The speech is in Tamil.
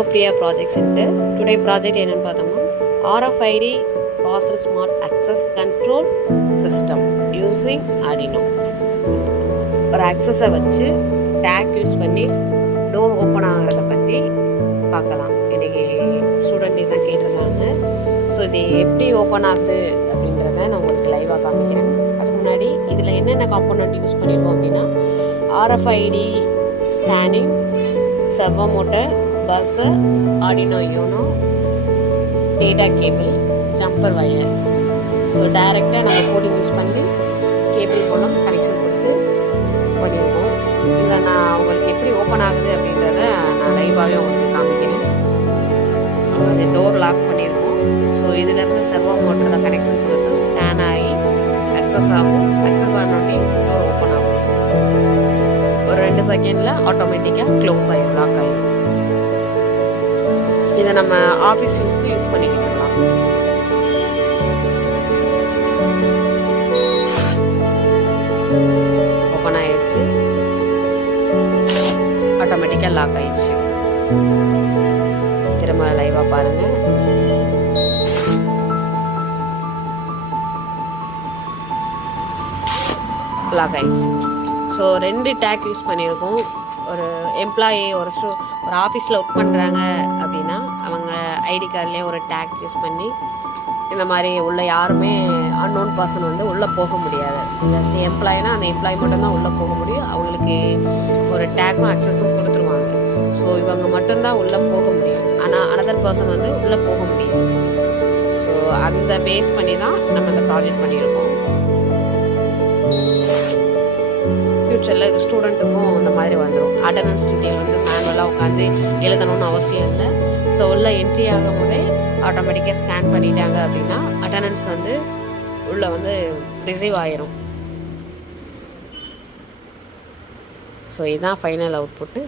Shivapriya Project Center. Today project என்னன்னு பார்த்தோம்னா RFID Parcel Smart Access Control System using Arduino. ஒரு access வச்சு tag யூஸ் பண்ணி டோர் ஓப்பன் ஆகிறத பற்றி பார்க்கலாம். இன்றைக்கி ஸ்டூடெண்ட் இதான் கேட்டிருந்தாங்க. ஸோ இது எப்படி ஓப்பன் ஆகுது அப்படின்றத நான் உங்களுக்கு லைவாக காமிக்கிறேன். அதுக்கு முன்னாடி இதில் என்னென்ன காம்போனன்ட் யூஸ் பண்ணியிருக்கோம் அப்படின்னா RFID scanning, servo motor, bus, Arduino you know, data cable, jumper wire. So டைரெக்டாக நம்ம கோடிங் யூஸ் பண்ணி கேபிள் மூலம் கனெக்ஷன் கொடுத்து பண்ணியிருக்கோம். இதில் நான் உங்களுக்கு எப்படி ஓப்பன் ஆகுது அப்படின்றத நான் லைவாகவே உங்களுக்கு காமிக்கிறேன். அது டோர் லாக் பண்ணியிருக்கோம். ஸோ இதிலேருந்து சர்வோ மோட்டரில் கனெக்ஷன் கொடுத்து ஸ்கேன் ஆகி அக்சஸ் ஆகும். அக்சஸ் ஆனோடனே டோர் ஓப்பன் ஆகும். ஒரு 2 செகண்டில் ஆட்டோமேட்டிக்காக க்ளோஸ் ஆகிடும், லாக் ஆகிடும். இதை நம்ம ஆஃபீஸ் யூஸ்க்கு யூஸ் பண்ணிக்கிட்டுலாம். ஓப்பன் ஆயிடுச்சு, ஆட்டோமேட்டிக்காக லாக் ஆயிடுச்சு. திரும்ப லைவாக பாருங்கள். லாக் ஆயிடுச்சு. ஸோ 2 டேக் யூஸ் பண்ணியிருக்கோம். ஒரு எம்ப்ளாயி ஒரு ஆஃபீஸில் ஒர்க் பண்ணுறாங்க அப்படின்னா அவங்க ஐடி கார்ட்லேயே ஒரு டேக் யூஸ் பண்ணி இந்த மாதிரி உள்ள யாருமே அன்னோன் பர்சன் வந்து உள்ளே போக முடியாது. ஜஸ்ட் எம்ப்ளாயினா அந்த எம்ப்ளாயி மட்டும்தான் உள்ளே போக முடியும். அவங்களுக்கு ஒரு டேக்கும் அக்சஸும் கொடுத்துருவாங்க. ஸோ இவங்க மட்டும்தான் உள்ளே போக முடியும். ஆனால் அனதர் பர்சன் வந்து உள்ளே போக முடியும். ஸோ அந்த பேஸ் பண்ணி தான் நம்ம இந்த ப்ராஜெக்ட் பண்ணியிருக்கோம். ஃப்யூச்சரில் இது ஸ்டூடெண்ட்டுக்கும் இந்த மாதிரி வந்துடும். அட்டண்டன்ஸ் டீட்டெயில் வந்து மேனுவலாக உட்காந்து எழுதணும்னு அவசியம் இல்லை. ஸோ உள்ள என்ட்ரி ஆகும் போதே ஆட்டோமேட்டிக்காக ஸ்கேன் பண்ணிட்டாங்க அப்படின்னா அட்டண்டன்ஸ் வந்து உள்ளே வந்து ரிசீவ் ஆயிரும். ஸோ இதுதான் ஃபைனல் அவுட்புட்டு.